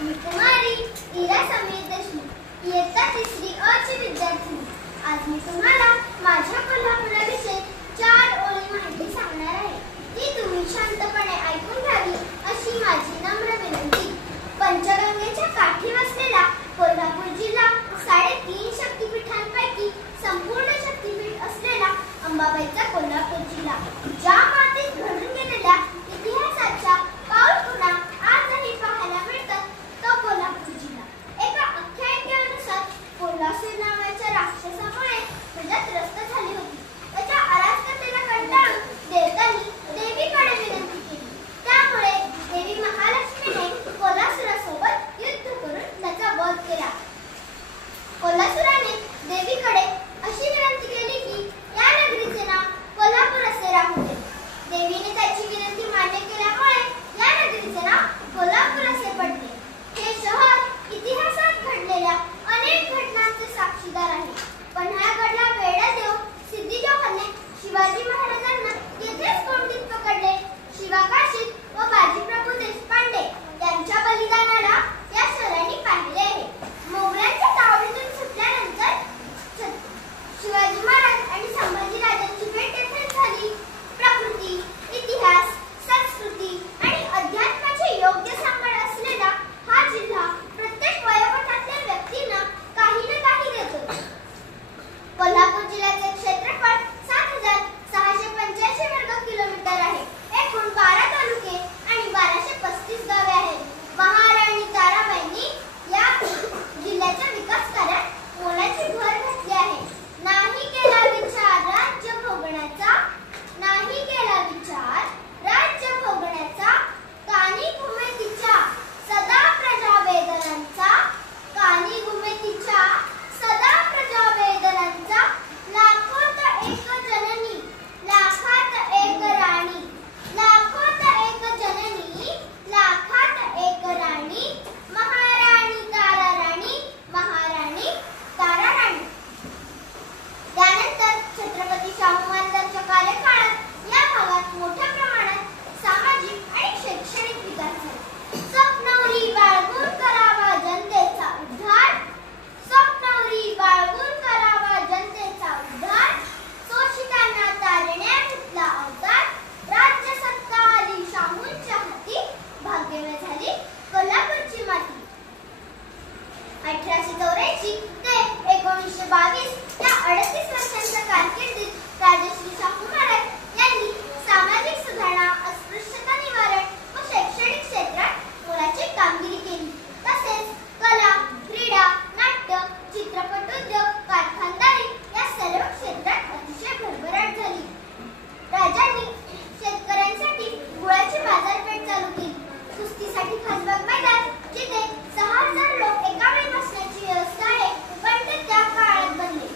मी कुमारी इरा समीर देशमुख इयत्ता 3री अ ची विद्यार्थिनी। आज मी तुम्हाला माझ्या कोल्हापुराविषयी 4 ओळी माहिती सांगणार आहे। ती तुम्ही शांतपणे ऐकून घ्यावी अशी माझी नम्र विनंती। पंचगंगेच्या काठी वसलेला कोल्हापूर जिल्हा 3.5 शक्तिपीठांपैकी संपूर्ण शक्तिपीठ असलेला अंबाबाईचा कोल्हापूर जिल्हा, ज्या मातीत घडून गेलेल्या इतिहासाच्या पाऊलखुणा आजही पाहायला मिळतात, तो कोल्हापूर जिल्हा। एका आख्यायिकेनुसार कोल्हासूर नावाच्या राक्षसामुळे प्रजा त्रस्त झाली होती। त्याच्या अराजकतेला कंटाळून देवतांनी देवीकडे विनंती केली। त्यामुळे देवी महालक्ष्मीने कोल्हासुरासोबत युद्ध करून त्याचा वध केला। कोल्हासुराने देवीकडे अशी विनंती केली की या नगरीचे नाव कोल्हापूर असे राहू दे। देवीने त्याची विनंती मान्य केल्यामुळे या नगरीचे नाव कोल्हापूर असे पडले। हे शहर इतिहासात घडलेल्या अनेक घटनांचे साक्षीदार आहे। पन्हाळगडला वेढा देऊन सिद्धी जोहरने शिवाजी महाराजांना येथेच कोंडीत पकडले। शिवाकाशीत व बाजीप्रभू देशपांडे यांच्या बलिदानाला या शहराने पाहिले आहे। मोगलांच्या तावडीतून सुटल्यानंतर शिवाजी महाराज आणि संभाजी राजांची भेट येथे झाली। प्रकृती, इतिहास, संस्कृती आणि अध्यात्माची योग्य सांभाळ असलेला हा जिल्हा प्रत्येक वयोगटातल्या व्यक्तींना काही ना काही देतो। कोल्हापूर जिल्ह्याचे क्षेत्रफळ 7,685 वर्ग किलोमीटर आहे। एकूण 12 तालुके आणि 1235 गावे आहेत। महाराणी ताराबाईंनी या जिल्ह्याच्या विकास कार्यात मोलाची भर घातली आहे। नाही केला विचार राज्य भोगण्याचा, नाही केला विचार राज्य भोगण्याचा, कानी घुमे तिच्या सदा प्रजा वेदनांचा, कानी घुमे तिच्या सदा प्रजा वेदनांचा, लाखोत एक जननी लाखात एक राणी, लाखोत एक जननी लाखात एक राणी, महाराणी तारा राणी, महाराणी तारा राणी। त्यानंतर छत्रपती शाहू महाराजांच्या कार्यकाळात या भागात मोठ्या प्रमाणात सामाजिक आणि शैक्षणिक विकास झाला। स्वप्नवरी बाळगून करावा जनतेचा उद्धार, स्वप्नवरी बाळगून करावा जनतेचा उद्धार, शोषितांना तारण्या घेतला अवतार, राज्य सत्ता आली शाहूंच्या हाती, भाग्यमय झाली कोल्हापूरची माती। 1884 ते 1922 या 38 वर्षांच्या कारकिर्दीत राजश्री शाहू महाराज यांनी सामाजिक सुधारणा, अस्पृश्यता निवारण व शैक्षणिक क्षेत्रात मोलाची कामगिरी केली। तसेच कला, क्रीडा, नाट्य, चित्रपट उद्योग, कारखानदारी या सर्व क्षेत्रात अतिशय भरभराट झाली। राजांनी शेतकऱ्यांसाठी गुळाची बाजारपेठ चालू केली। कुस्तीसाठी खासबाग मैदान, जिथे 6,000 लोक एका वेळी बसण्याची व्यवस्था आहे, पण ते त्या काळात बनले।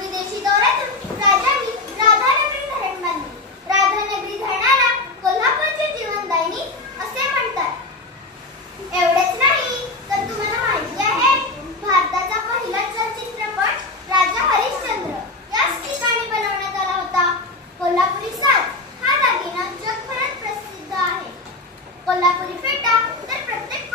विदेशी दौऱ्यातून राजांनी राधानगरी धरण बांधले। राधानगरी धरणाला कोल्हापूरचे जीवनदायिनी असे म्हणतात। एवढेच नाही तर तुम्हाला माहिती आहे, भारताचा पहिला चलचित्रपट राजा हरिश्चंद्र याच ठिकाणी बनवण्यात आला होता। कोल्हापुरी साज हा दागिना जगभरात प्रसिद्ध आहे। कोल्हापुरी फेटा तर प्रत्येक